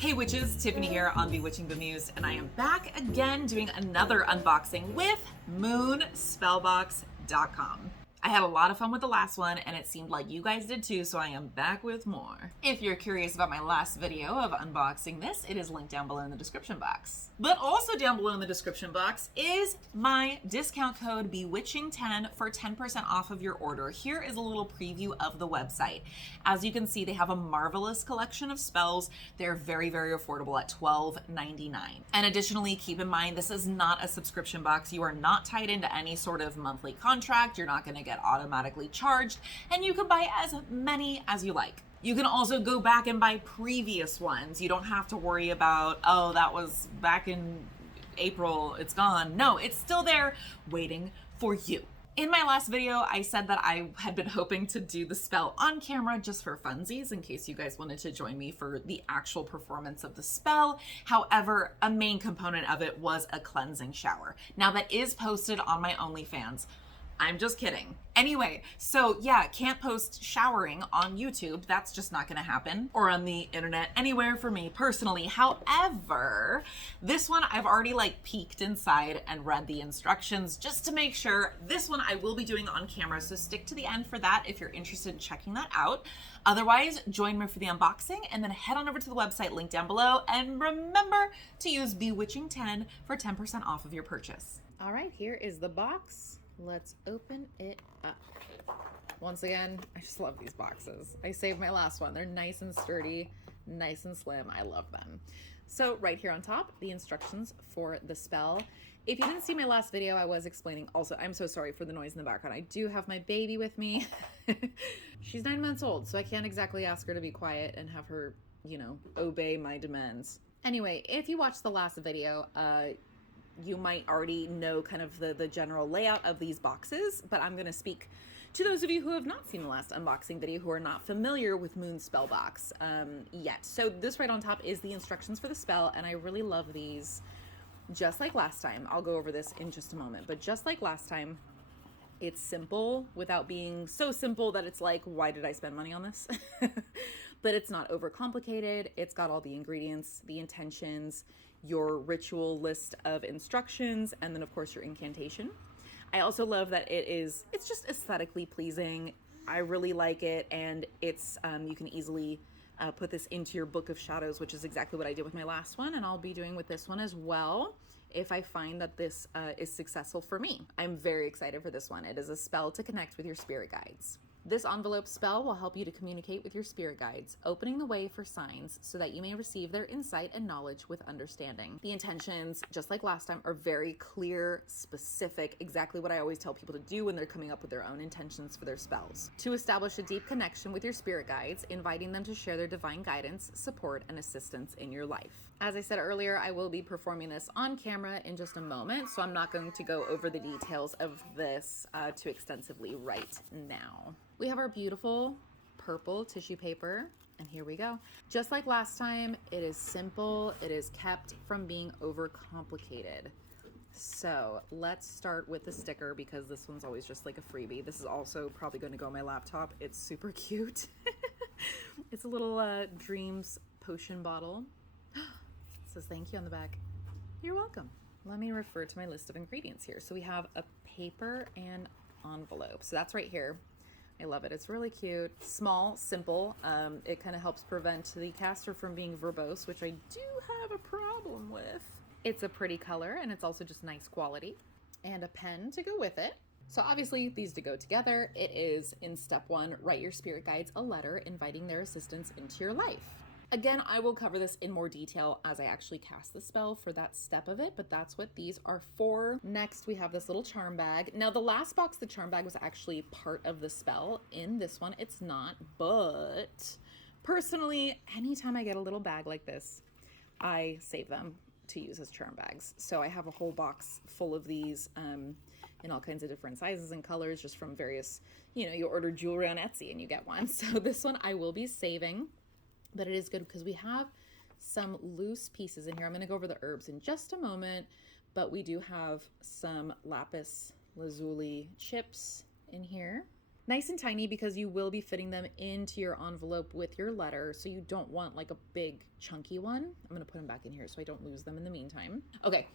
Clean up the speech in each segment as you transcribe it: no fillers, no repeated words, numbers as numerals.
Hey witches, Tiffany here on Bewitching.Bemused, and I am back again doing another unboxing with moonspellbox.com. I had a lot of fun with the last one, and it seemed like you guys did too, so I am back with more. If you're curious about my last video of unboxing this, it is linked down below in the description box. But also down below in the description box is my discount code Bewitching10 for 10% off of your order. Here is a little preview of the website. As you can see, they have a marvelous collection of spells. They're very, very affordable at $12.99. And additionally, keep in mind, this is not a subscription box. You are not tied into any sort of monthly contract. You're not going to get automatically charged, and you can buy as many as you like. You can also go back and buy previous ones. You don't have to worry about, oh, that was back in April, it's gone. No, it's still there waiting for you. In my last video, I said that I had been hoping to do the spell on camera just for funsies, in case you guys wanted to join me for the actual performance of the spell. However, a main component of it was a cleansing shower. Now that is posted on my OnlyFans. I'm just kidding. Anyway, so yeah, can't post showering on YouTube. That's just not gonna happen. Or on the internet, anywhere for me personally. However, this one I've already peeked inside and read the instructions just to make sure. This one I will be doing on camera, so stick to the end for that if you're interested in checking that out. Otherwise, join me for the unboxing and then head on over to the website linked down below, and remember to use Bewitching10 for 10% off of your purchase. All right, here is the box. Let's open it up. Once again, I just love these boxes. I saved my last one. They're nice and sturdy, nice and slim. I love them. So right here on top, the instructions for the spell. If you didn't see my last video, I was explaining. Also, I'm so sorry for the noise in the background. I do have my baby with me. She's 9 months old, so I can't exactly ask her to be quiet and have her, obey my demands. Anyway, if you watched the last video, you might already know kind of the general layout of these boxes, but I'm going to speak to those of you who have not seen the last unboxing video, who are not familiar with Moon Spellbox yet. So this right on top is the instructions for the spell, and I really love these. Just like last time, I'll go over this in just a moment, but just like last time, it's simple without being so simple that it's like, why did I spend money on this? But it's not overcomplicated. It's got all the ingredients, the intentions, your ritual list of instructions, and then of course your incantation. I also love that it's just aesthetically pleasing. I really like it, and it's you can easily put this into your book of shadows, which is exactly what I did with my last one, and I'll be doing with this one as well if I find that this is successful for me. I'm very excited for this one. It is a spell to connect with your spirit guides. This envelope spell will help you to communicate with your spirit guides, opening the way for signs so that you may receive their insight and knowledge with understanding. The intentions, just like last time, are very clear, specific, exactly what I always tell people to do when they're coming up with their own intentions for their spells. To establish a deep connection with your spirit guides, inviting them to share their divine guidance, support, and assistance in your life. As I said earlier, I will be performing this on camera in just a moment, so I'm not going to go over the details of this too extensively right now. We have our beautiful purple tissue paper, and here we go. Just like last time, it is simple. It is kept from being overcomplicated. So let's start with the sticker, because this one's always just like a freebie. This is also probably going to go on my laptop. It's super cute. It's a little Dreams potion bottle. It says thank you on the back. You're welcome. Let me refer to my list of ingredients here. So we have a paper and envelope. So that's right here. I love it. It's really cute. Small, simple. It kind of helps prevent the caster from being verbose, which I do have a problem with. It's a pretty color, and it's also just nice quality. And a pen to go with it. So obviously these to go together. It is in step 1, write your spirit guides a letter inviting their assistance into your life. Again, I will cover this in more detail as I actually cast the spell for that step of it, but that's what these are for. Next, we have this little charm bag. Now, the last box, the charm bag was actually part of the spell. In this one, it's not, but personally, anytime I get a little bag like this, I save them to use as charm bags. So I have a whole box full of these in all kinds of different sizes and colors, just from various, you order jewelry on Etsy and you get one. So this one I will be saving. But it is good because we have some loose pieces in here. I'm going to go over the herbs in just a moment, but we do have some lapis lazuli chips in here. Nice and tiny because you will be fitting them into your envelope with your letter, so you don't want like a big chunky one. I'm gonna put them back in here so I don't lose them in the meantime. Okay,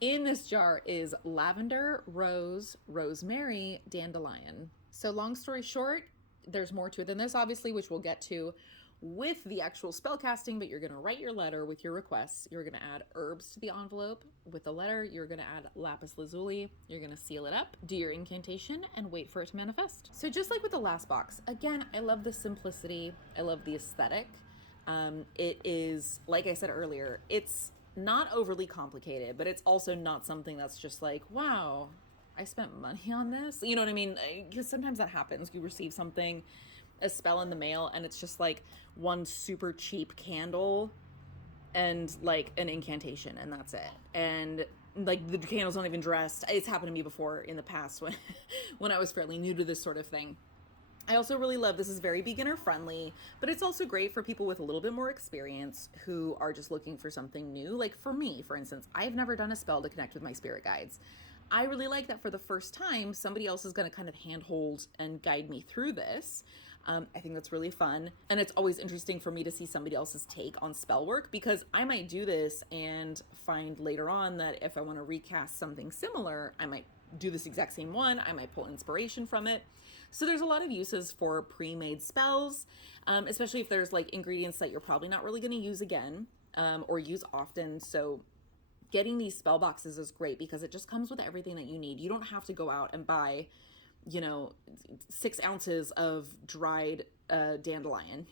in this jar is lavender, rose, rosemary, dandelion. So long story short, there's more to it than this, obviously, which we'll get to with the actual spell casting, but you're going to write your letter with your requests. You're going to add herbs to the envelope with the letter. You're going to add lapis lazuli. You're going to seal it up, do your incantation, and wait for it to manifest. So just like with the last box, again, I love the simplicity. I love the aesthetic. It is, like I said earlier, it's not overly complicated, but it's also not something that's just like, wow, I spent money on this. You know what I mean? Because sometimes that happens. You receive something, a spell in the mail, and it's just like one super cheap candle and like an incantation, and that's it. And like the candle's not even dressed. It's happened to me before in the past when I was fairly new to this sort of thing. I also really love, this is very beginner friendly, but it's also great for people with a little bit more experience who are just looking for something new. Like for me, for instance, I've never done a spell to connect with my spirit guides. I really like that for the first time, somebody else is going to kind of handhold and guide me through this. I think that's really fun. And it's always interesting for me to see somebody else's take on spell work, because I might do this and find later on that if I want to recast something similar, I might do this exact same one. I might pull inspiration from it. So there's a lot of uses for pre-made spells, especially if there's like ingredients that you're probably not really going to use again or use often. So getting these spell boxes is great because it just comes with everything that you need. You don't have to go out and buy, 6 ounces of dried dandelion,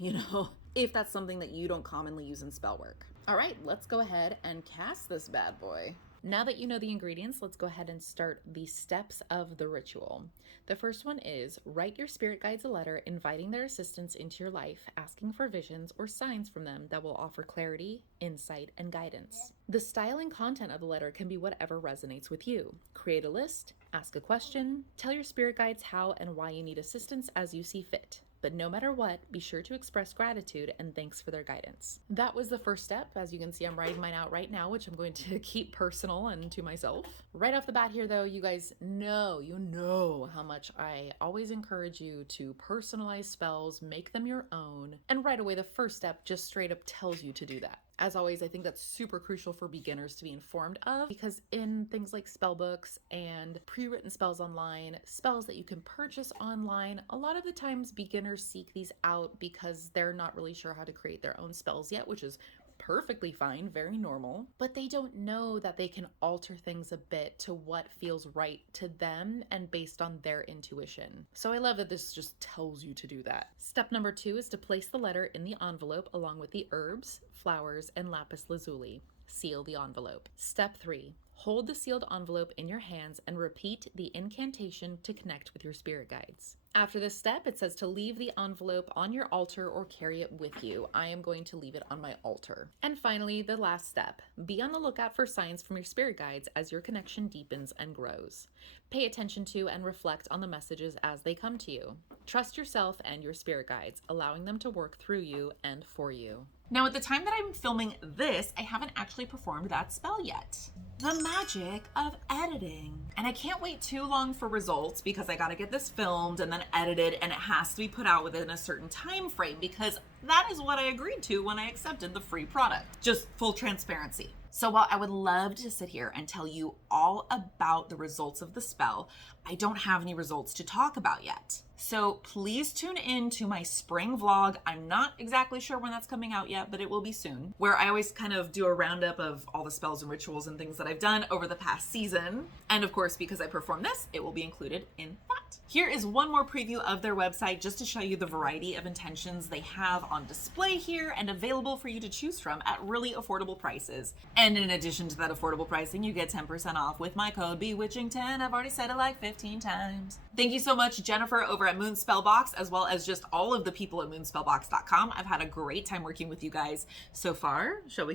if that's something that you don't commonly use in spell work. All right, let's go ahead and cast this bad boy. Now that you know the ingredients, let's go ahead and start the steps of the ritual. The first one is write your spirit guides a letter inviting their assistance into your life, asking for visions or signs from them that will offer clarity, insight, and guidance. The style and content of the letter can be whatever resonates with you. Create a list, ask a question, tell your spirit guides how and why you need assistance as you see fit. But no matter what, be sure to express gratitude and thanks for their guidance. That was the first step. As you can see, I'm writing mine out right now, which I'm going to keep personal and to myself. Right off the bat here, though, you guys know, how much I always encourage you to personalize spells, make them your own. And right away, the first step just straight up tells you to do that. As always, I think that's super crucial for beginners to be informed of, because in things like spell books and pre-written spells online, spells that you can purchase online, a lot of the times beginners seek these out because they're not really sure how to create their own spells yet, which is perfectly fine, very normal, but they don't know that they can alter things a bit to what feels right to them and based on their intuition. So I love that this just tells you to do that. Step number 2 is to place the letter in the envelope along with the herbs, flowers, and lapis lazuli. Seal the envelope. Step 3. Hold the sealed envelope in your hands and repeat the incantation to connect with your spirit guides. After this step, it says to leave the envelope on your altar or carry it with you. I am going to leave it on my altar. And finally, the last step. Be on the lookout for signs from your spirit guides as your connection deepens and grows. Pay attention to and reflect on the messages as they come to you. Trust yourself and your spirit guides, allowing them to work through you and for you. Now, at the time that I'm filming this, I haven't actually performed that spell yet. The magic of editing. And I can't wait too long for results because I gotta get this filmed and then edited, and it has to be put out within a certain time frame because that is what I agreed to when I accepted the free product. Just full transparency. So while I would love to sit here and tell you all about the results of the spell, I don't have any results to talk about yet. So please tune in to my spring vlog. I'm not exactly sure when that's coming out yet, but it will be soon, where I always kind of do a roundup of all the spells and rituals and things that I've done over the past season. And of course, because I performed this, it will be included in that. Here is one more preview of their website just to show you the variety of intentions they have on display here and available for you to choose from at really affordable prices. And in addition to that affordable pricing, you get 10% off with my code Bewitching10. I've already said it like 15 times. Thank you so much, Jennifer, over at Moon Spellbox, as well as just all of the people at moonspellbox.com. I've had a great time working with you guys so far. Shall we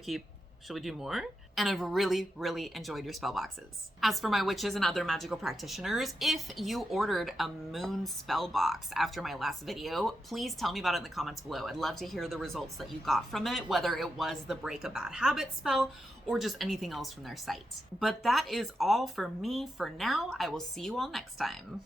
do more? And I've really, really enjoyed your spell boxes. As for my witches and other magical practitioners, if you ordered a Moon spell box after my last video, please tell me about it in the comments below. I'd love to hear the results that you got from it, whether it was the Break a Bad Habit spell or just anything else from their site. But that is all for me for now. I will see you all next time.